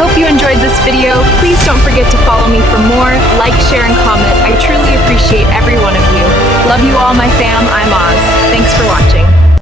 hope you enjoyed this video. Please don't forget to follow me for more. Like, share, and comment. I truly appreciate every one of you. Love you all, my fam. I'm Oz. Thanks for watching.